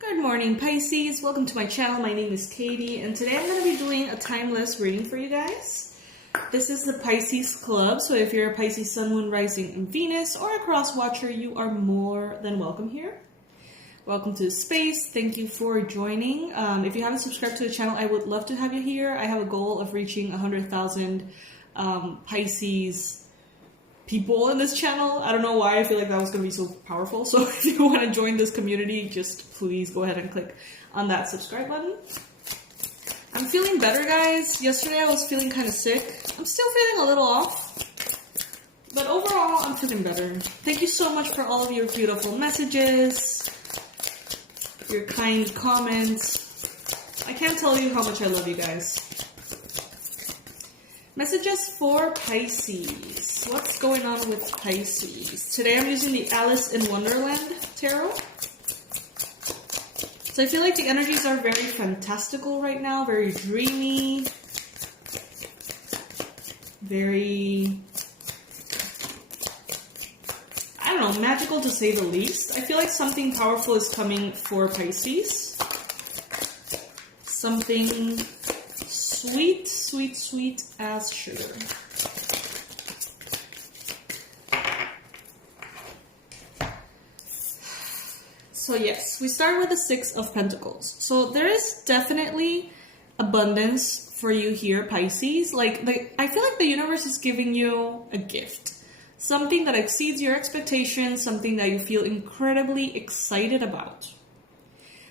Good morning, Pisces. Welcome to my channel. My name is Katie, and today I'm going to be doing a timeless reading for you guys. This is the Pisces Club, so if you're a Pisces Sun, Moon, Rising, and Venus, or a cross-watcher, you are more than welcome here. Welcome to the space. Thank you for joining. If you haven't subscribed to the channel, I would love to have you here. I have a goal of reaching 100,000 Pisces people in this channel. I don't know why I feel like that was going to be so powerful. So if you want to join this community, just please go ahead and click on that subscribe button. I'm feeling better, guys. Yesterday I was feeling kind of sick. I'm still feeling a little off, but overall I'm feeling better. Thank you so much for all of your beautiful messages, your kind comments. I can't tell you how much I love you guys. Messages for Pisces. What's going on with Pisces? Today I'm using the Alice in Wonderland Tarot. So I feel like the energies are very fantastical right now, very dreamy, very, I don't know, magical to say the least. I feel like something powerful is coming for Pisces. Something sweet, sweet, sweet as sugar. So yes, we start with the Six of Pentacles. So there is definitely abundance for you here, Pisces. I feel like the universe is giving you a gift. Something that exceeds your expectations, something that you feel incredibly excited about.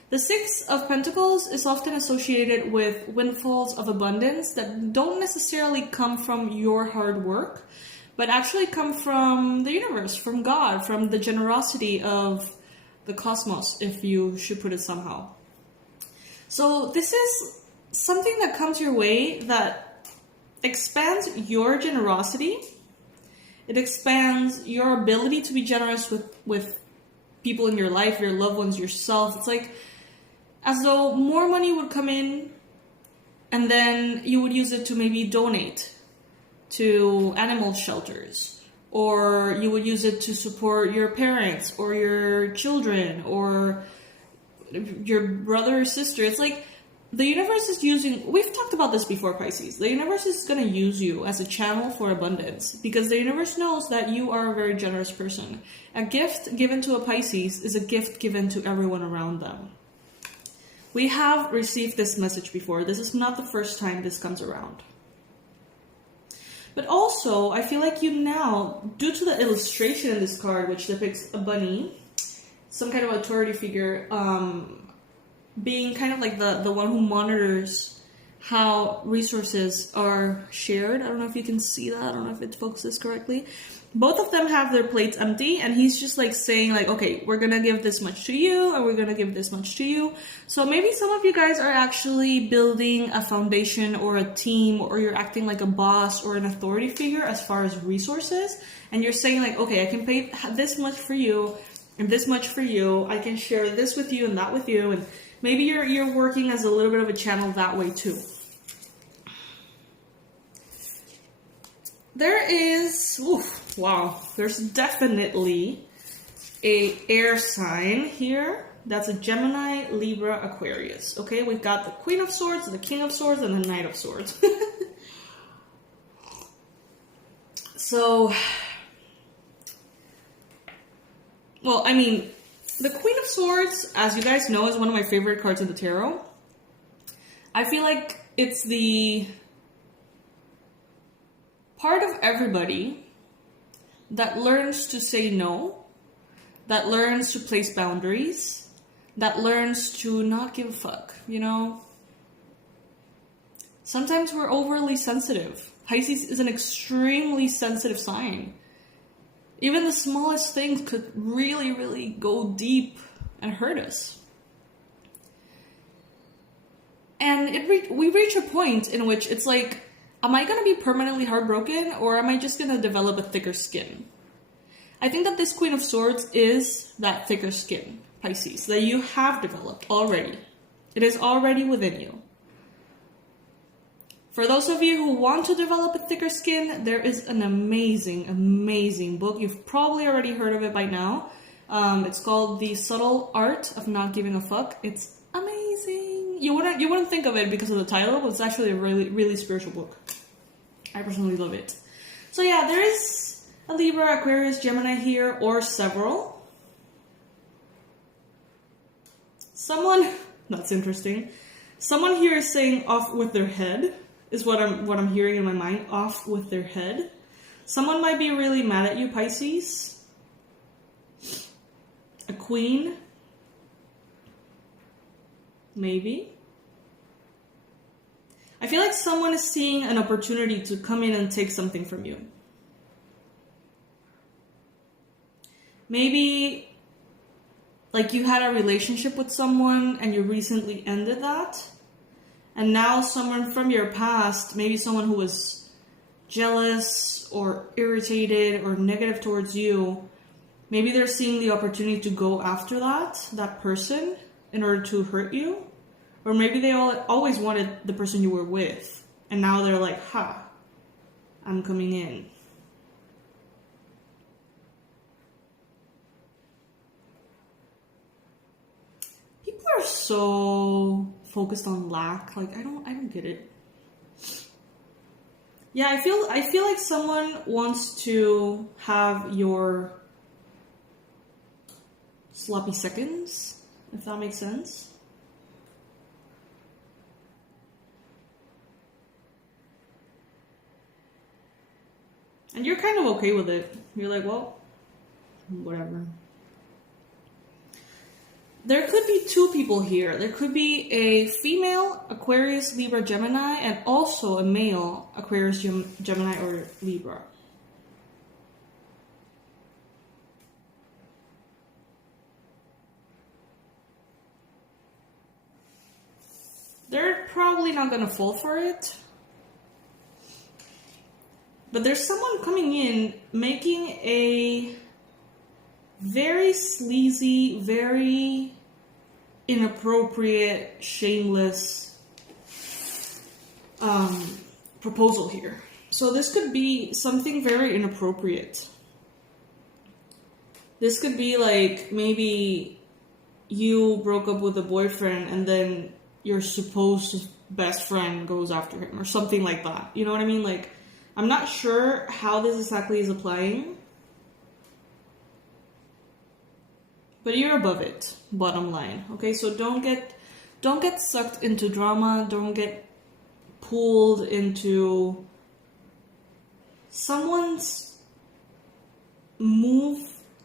The Six of Pentacles is often associated with windfalls of abundance that don't necessarily come from your hard work, but actually come from the universe, from God, from the generosity of the cosmos, if you should put it somehow. So this is something that comes your way that expands your generosity. It expands your ability to be generous with people in your life, your loved ones, yourself. It's like as though more money would come in and then you would use it to maybe donate to animal shelters, or you would use it to support your parents or your children or your brother or sister. It's like the universe is using, we've talked about this before, Pisces. The universe is going to use you as a channel for abundance because the universe knows that you are a very generous person. A gift given to a Pisces is a gift given to everyone around them. We have received this message before. This is not the first time this comes around. But also, I feel like you now, due to the illustration in this card, which depicts a bunny, some kind of authority figure, being kind of like the one who monitors how resources are shared. I don't know if you can see that. I don't know if it focuses correctly. Both of them have their plates empty, and he's just like saying like, okay, we're gonna give this much to you, and we're gonna give this much to you. So maybe some of you guys are actually building a foundation or a team, or you're acting like a boss or an authority figure as far as resources, and you're saying like, okay, I can pay this much for you and this much for you. I can share this with you and that with you, and maybe you're working as a little bit of a channel that way too. There is, wow, there's definitely a air sign here. That's a Gemini, Libra, Aquarius. Okay, we've got the Queen of Swords, the King of Swords, and the Knight of Swords. So, well, I mean, the Queen of Swords, as you guys know, is one of my favorite cards in the tarot. I feel like it's the part of everybody that learns to say no, that learns to place boundaries, that learns to not give a fuck, you know? Sometimes we're overly sensitive. Pisces is an extremely sensitive sign. Even the smallest things could really, really go deep and hurt us. And we reach a point in which it's like, am I going to be permanently heartbroken, or am I just going to develop a thicker skin? I think that this Queen of Swords is that thicker skin, Pisces, that you have developed already. It is already within you. For those of you who want to develop a thicker skin, there is an amazing, amazing book. You've probably already heard of it by now. It's called The Subtle Art of Not Giving a Fuck. It's amazing. You wouldn't think of it because of the title, but it's actually a really, really spiritual book. I personally love it. So yeah, there is a Libra, Aquarius, Gemini here, or several. Someone, that's interesting. Someone here is saying off with their head, is what I'm hearing in my mind, off with their head. Someone might be really mad at you, Pisces. A queen. Maybe. I feel like someone is seeing an opportunity to come in and take something from you. Maybe like you had a relationship with someone and you recently ended that. And now someone from your past, maybe someone who was jealous or irritated or negative towards you, maybe they're seeing the opportunity to go after that person in order to hurt you. Or maybe they always wanted the person you were with. And now they're like, ha, I'm coming in. People are so focused on lack. Like, I don't get it. Yeah, I feel like someone wants to have your sloppy seconds, if that makes sense. And you're kind of okay with it. You're like, well, whatever. There could be two people here. There could be a female Aquarius, Libra, Gemini, and also a male Aquarius, Gemini, or Libra. They're probably not going to fall for it. But there's someone coming in making a very sleazy, very inappropriate, shameless proposal here. So this could be something very inappropriate. This could be like maybe you broke up with a boyfriend and then your supposed best friend goes after him or something like that. You know what I mean? Like, I'm not sure how this exactly is applying. But you're above it, bottom line. Okay, so don't get sucked into drama, don't get pulled into someone's move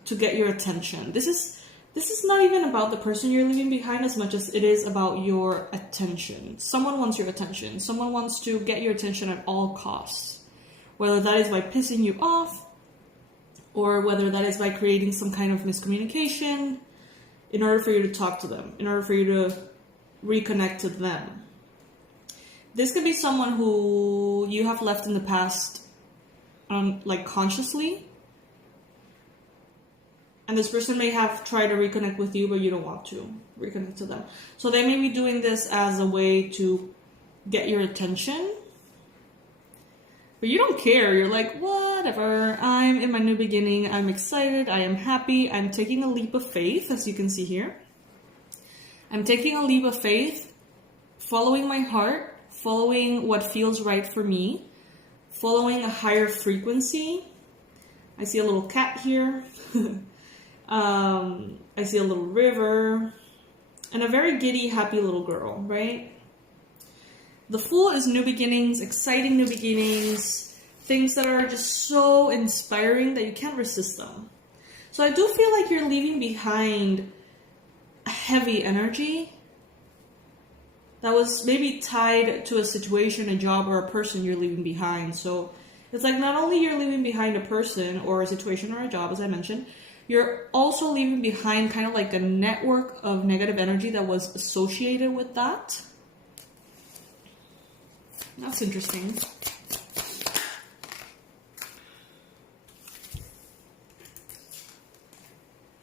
to get your attention. This is not even about the person you're leaving behind as much as it is about your attention. Someone wants your attention. Someone wants to get your attention at all costs. Whether that is by pissing you off, or whether that is by creating some kind of miscommunication in order for you to talk to them, in order for you to reconnect to them. This could be someone who you have left in the past, like consciously. And this person may have tried to reconnect with you, but you don't want to reconnect to them. So they may be doing this as a way to get your attention. But you don't care. You're like, whatever. I'm in my new beginning. I'm excited. I am happy. I'm taking a leap of faith, as you can see here. I'm taking a leap of faith, following my heart, following what feels right for me, following a higher frequency. I see a little cat here. I see a little river. And a very giddy, happy little girl, right? The Fool is new beginnings, exciting new beginnings, things that are just so inspiring that you can't resist them. So I do feel like you're leaving behind a heavy energy that was maybe tied to a situation, a job, or a person you're leaving behind. So it's like not only you're leaving behind a person or a situation or a job, as I mentioned, you're also leaving behind kind of like a network of negative energy that was associated with that. That's interesting.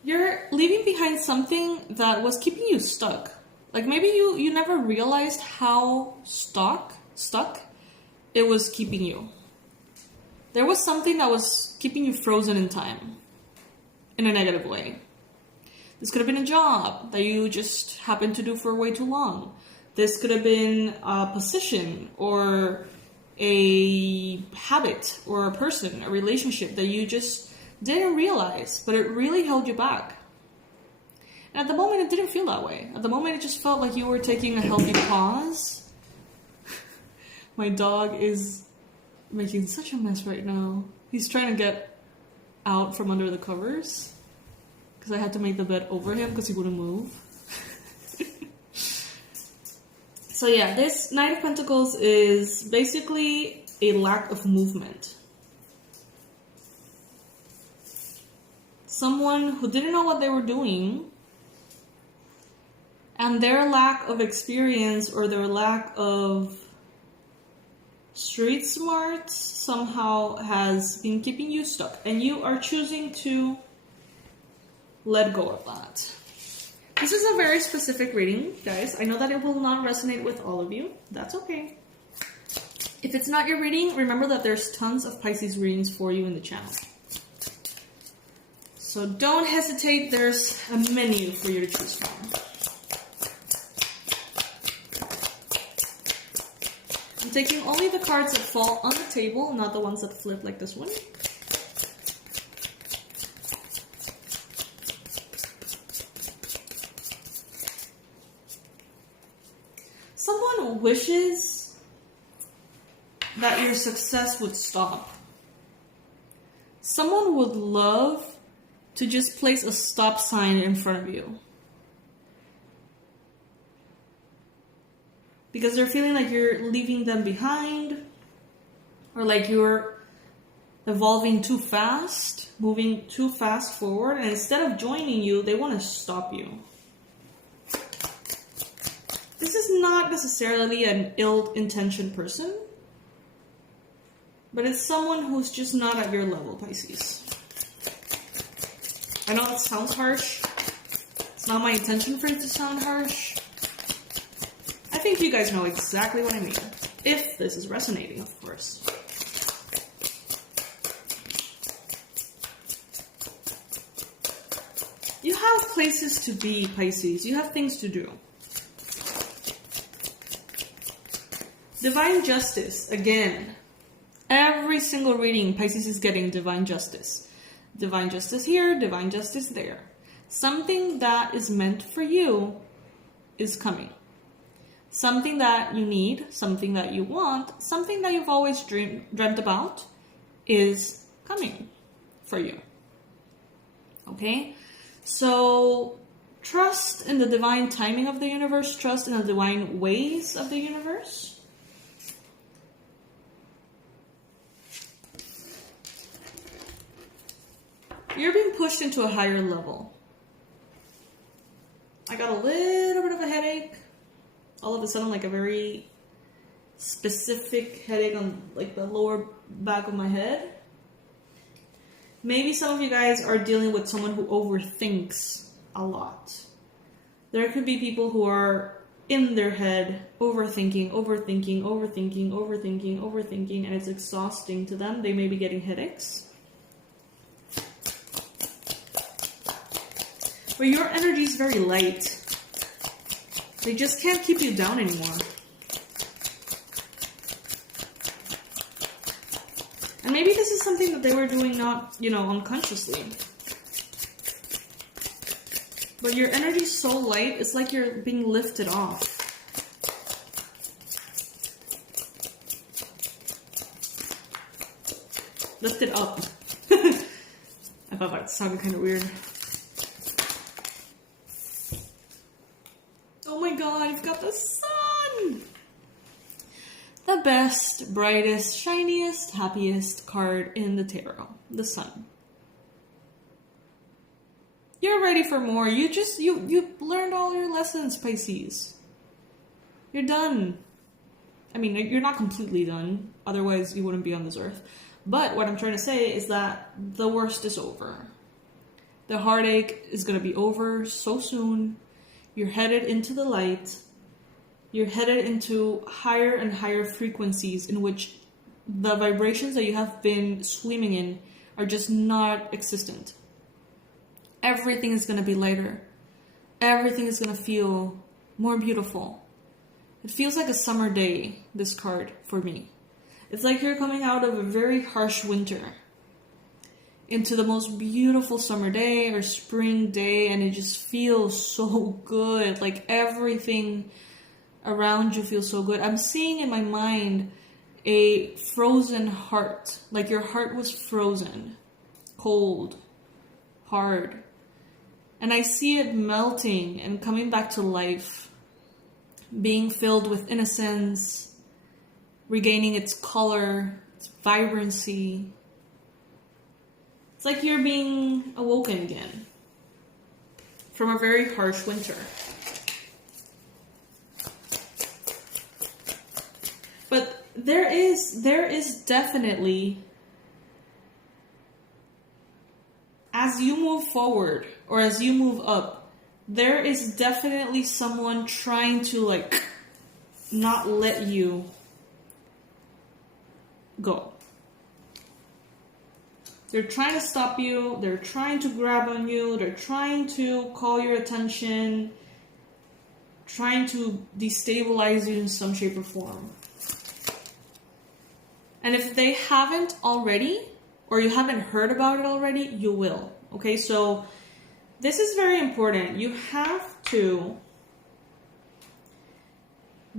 You're leaving behind something that was keeping you stuck. Like maybe you never realized how stuck it was keeping you. There was something that was keeping you frozen in time in a negative way. This could have been a job that you just happened to do for way too long. This could have been a position or a habit or a person, a relationship that you just didn't realize, but it really held you back. And at the moment, it didn't feel that way. At the moment, it just felt like you were taking a healthy pause. My dog is making such a mess right now. He's trying to get out from under the covers because I had to make the bed over him because he wouldn't move. So yeah, this Knight of Pentacles is basically a lack of movement. Someone who didn't know what they were doing, and their lack of experience or their lack of street smarts somehow has been keeping you stuck, and you are choosing to let go of that. This is a very specific reading, guys. I know that it will not resonate with all of you. That's okay. If it's not your reading, remember that there's tons of Pisces readings for you in the channel. So don't hesitate. There's a menu for you to choose from. I'm taking only the cards that fall on the table, not the ones that flip like this one. Someone wishes that your success would stop. Someone would love to just place a stop sign in front of you. Because they're feeling like you're leaving them behind, or like you're evolving too fast, moving too fast forward, and instead of joining you, they want to stop you. This is not necessarily an ill-intentioned person, but it's someone who's just not at your level, Pisces. I know it sounds harsh. It's not my intention for it to sound harsh. I think you guys know exactly what I mean. If this is resonating, of course. You have places to be, Pisces. You have things to do. Divine justice, again. Every single reading, Pisces is getting divine justice. Divine justice here, divine justice there. Something that is meant for you is coming. Something that you need, something that you want, something that you've always dreamt about is coming for you. Okay? So trust in the divine timing of the universe, trust in the divine ways of the universe. You're being pushed into a higher level. I got a little bit of a headache. All of a sudden, like a very specific headache on like the lower back of my head. Maybe some of you guys are dealing with someone who overthinks a lot. There could be people who are in their head overthinking, and it's exhausting to them. They may be getting headaches. But your energy is very light. They just can't keep you down anymore. And maybe this is something that they were doing not, unconsciously. But your energy is so light, it's like you're being lifted off. Lifted up. I thought that sounded kind of weird. Oh my god, you've got the sun! The best, brightest, shiniest, happiest card in the tarot. The sun. You're ready for more. You learned all your lessons, Pisces. You're done. I mean, you're not completely done. Otherwise, you wouldn't be on this earth. But what I'm trying to say is that the worst is over. The heartache is going to be over so soon. You're headed into the light. You're headed into higher and higher frequencies in which the vibrations that you have been swimming in are just not existent. Everything is going to be lighter. everything is going to feel more beautiful. It feels like a summer day, this card, for me. It's like you're coming out of a very harsh winter into the most beautiful summer day or spring day, and it just feels so good. Like everything around you feels so good. I'm seeing in my mind a frozen heart. Like your heart was frozen, cold, hard. And I see it melting and coming back to life, being filled with innocence, regaining its color, its vibrancy. It's like you're being awoken again from a very harsh winter. But there is definitely, as you move forward or as you move up, there is definitely someone trying to like not let you go. They're trying to stop you, they're trying to grab on you, they're trying to call your attention, trying to destabilize you in some shape or form. And if they haven't already, or you haven't heard about it already, you will. Okay, so this is very important. You have to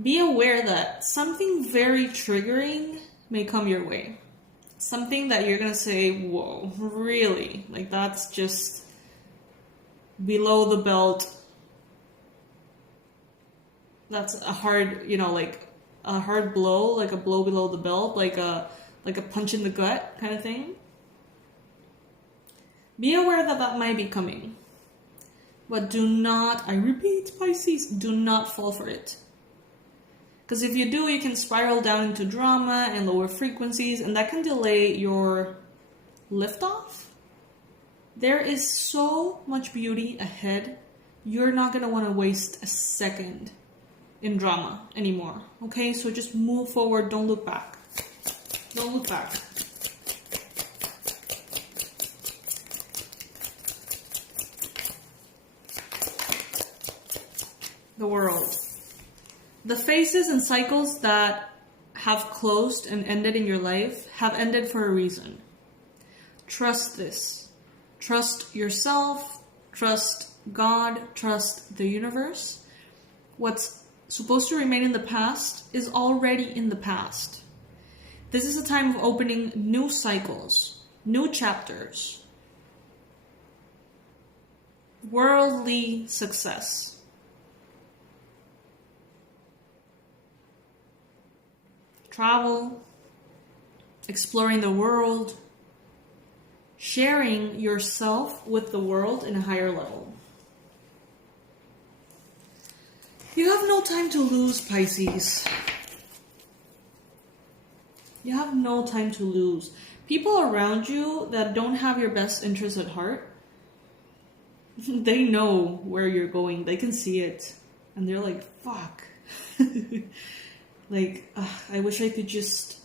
be aware that something very triggering may come your way. Something that you're going to say, whoa, really? Like that's just below the belt. That's a hard, like a hard blow, like a blow below the belt, like a punch in the gut kind of thing. Be aware that that might be coming. But do not, I repeat, Pisces, do not fall for it. Because if you do, you can spiral down into drama and lower frequencies, and that can delay your liftoff. There is so much beauty ahead. You're not going to want to waste a second in drama anymore. Okay, so just move forward. Don't look back. Don't look back. The World. The phases and cycles that have closed and ended in your life have ended for a reason. Trust this. Trust yourself. Trust God. Trust the universe. What's supposed to remain in the past is already in the past. This is a time of opening new cycles, new chapters, worldly success. Travel, exploring the world, sharing yourself with the world in a higher level. You have no time to lose, Pisces. You have no time to lose. People around you that don't have your best interests at heart, they know where you're going. They can see it. And they're like, fuck. I wish I could just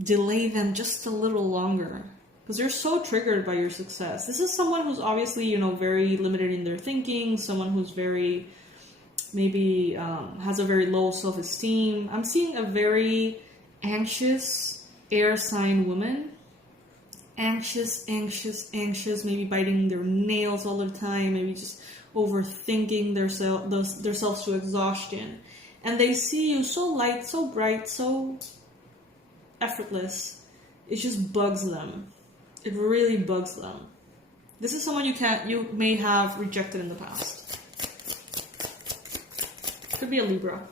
delay them just a little longer. Because they're so triggered by your success. This is someone who's obviously, very limited in their thinking. Someone who's very, maybe has a very low self-esteem. I'm seeing a very anxious air sign woman. Anxious, maybe biting their nails all the time. Maybe just overthinking themselves to exhaustion. And they see you so light, so bright, so effortless. It just bugs them. It really bugs them. This is someone you may have rejected in the past. Could be a Libra.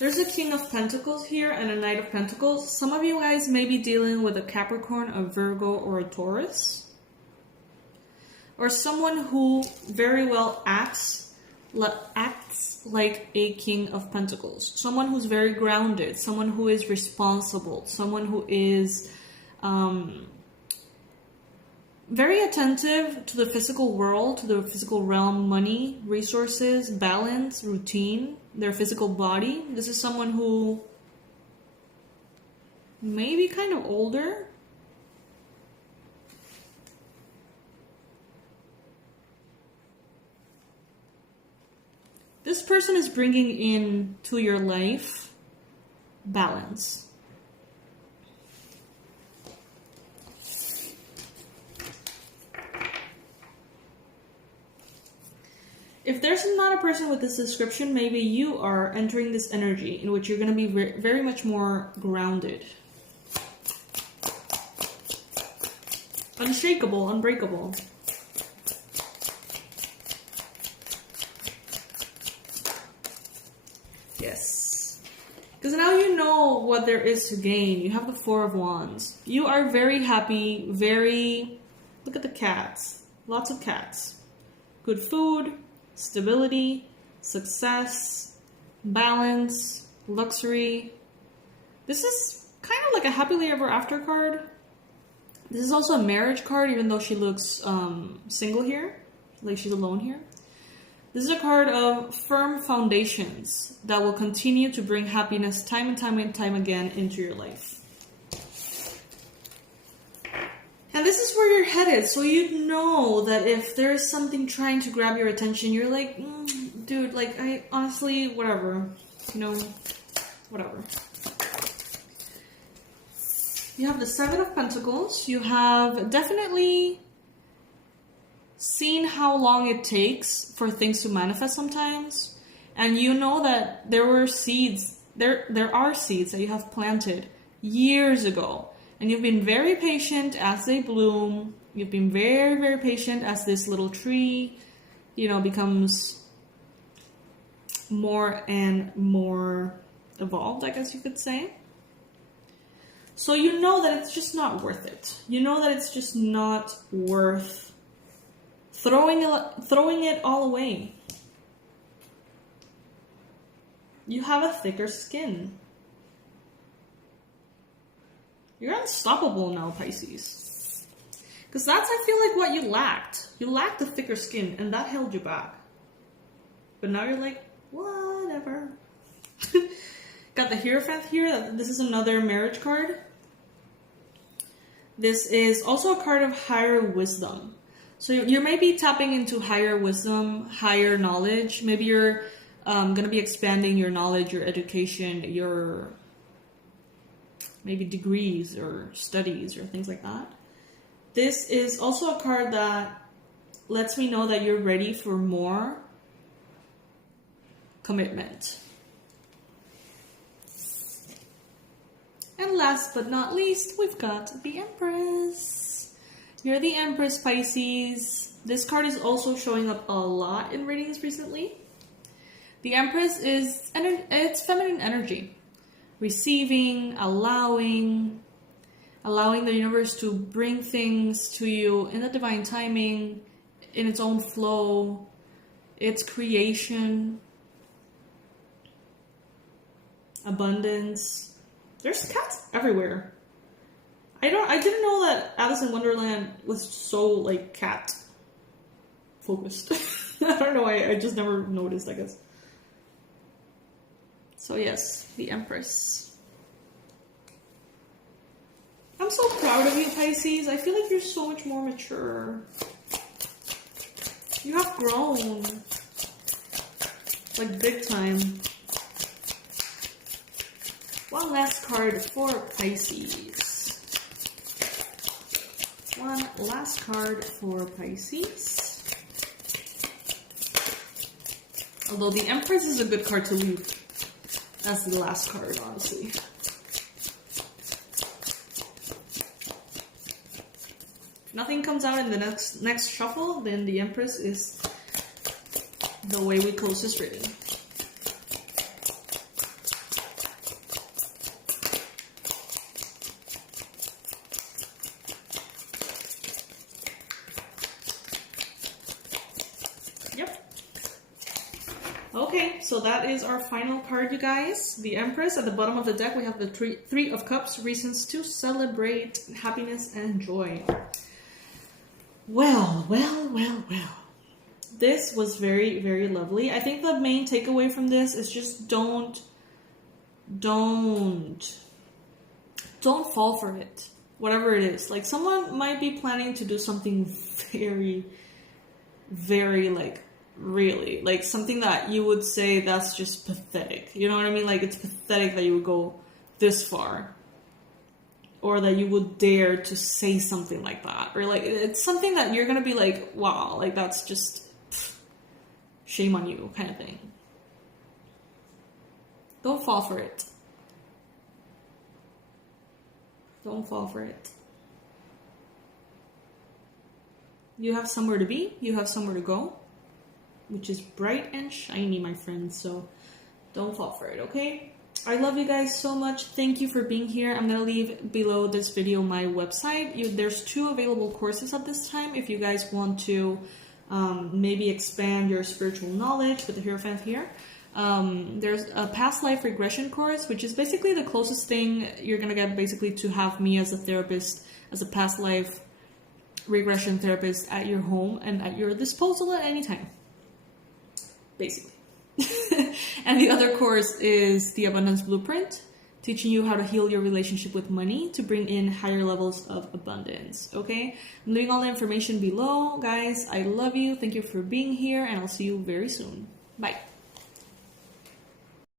There's a King of Pentacles here and a Knight of Pentacles. Some of you guys may be dealing with a Capricorn, a Virgo, or a Taurus. Or someone who very well acts like a King of Pentacles. Someone who's very grounded. Someone who is responsible. Someone who is very attentive to the physical world, to the physical realm, money, resources, balance, routine. their physical body. This is someone who may be kind of older. This person is bringing in to your life balance. If there's not a person with this description, maybe you are entering this energy in which you're going to be very much more grounded. Unshakable, unbreakable. Yes. Because now you know what there is to gain. You have the Four of Wands. You are very happy, very... Look at the cats. Lots of cats. Good food, stability, success, balance, luxury. This is kind of like a happily ever after card. This is also a marriage card, even though she looks single here. Like she's alone here. This is a card of firm foundations that will continue to bring happiness time and time again into your life. And this is where you're headed, so you know that if there's something trying to grab your attention, you're like, dude, like, I honestly, whatever, you know, whatever. You have the Seven of Pentacles. You have definitely seen how long it takes for things to manifest sometimes, and you know that there were seeds, there are seeds that you have planted years ago. And you've been very patient as they bloom. You've been very, very patient as this little tree, you know, becomes more and more evolved, I guess you could say. So you know that it's just not worth it. You know that it's just not worth throwing it all away. You have a thicker skin. You're unstoppable now, Pisces. Because that's, I feel like, what you lacked. You lacked a thicker skin, and that held you back. But now you're like, whatever. Got the Hierophant here. This is another marriage card. This is also a card of higher wisdom. So you may be tapping into higher wisdom, higher knowledge. Maybe you're going to be expanding your knowledge, your education, your... maybe degrees or studies or things like that. This is also a card that lets me know that you're ready for more commitment. And last but not least, we've got the Empress. You're the Empress, Pisces. This card is also showing up a lot in readings recently. The Empress is it's feminine energy. Receiving, allowing the universe to bring things to you in the divine timing, in its own flow, its creation, abundance. There's cats everywhere. I didn't know that Alice in Wonderland was so like cat focused. I don't know, I just never noticed, I guess. So yes, the Empress. I'm so proud of you, Pisces. I feel like you're so much more mature. You have grown. Like big time. One last card for Pisces. One last card for Pisces. Although the Empress is a good card to leave as the last card, honestly. If nothing comes out in the next shuffle, then the Empress is the way we close this reading. Okay, so that is our final card, you guys. The Empress. At the bottom of the deck, we have the Three of Cups, reasons to celebrate happiness and joy. Well. this was very, very lovely. I think the main takeaway from this is just don't fall for it. Whatever it is. Like, someone might be planning to do something very, very, like, really. Like, something that you would say that's just pathetic. You know what I mean? Like, it's pathetic that you would go this far. Or that you would dare to say something like that. Or, like, it's something that you're gonna be like, wow, like, that's just... shame on you, kind of thing. Don't fall for it. Don't fall for it. You have somewhere to be. You have somewhere to go. Which is bright and shiny, my friends. So don't fall for it, okay? I love you guys so much. Thank you for being here. I'm going to leave below this video my website. There's 2 available courses at this time if you guys want to maybe expand your spiritual knowledge with the Hierophant here. There's a past life regression course, which is basically the closest thing you're gonna get basically to have me as a therapist, as a past life regression therapist at your home and at your disposal at any time, basically. And the other course is the Abundance Blueprint, teaching you how to heal your relationship with money to bring in higher levels of abundance, okay? I'm leaving all the information below. Guys, I love you. Thank you for being here, and I'll see you very soon. Bye.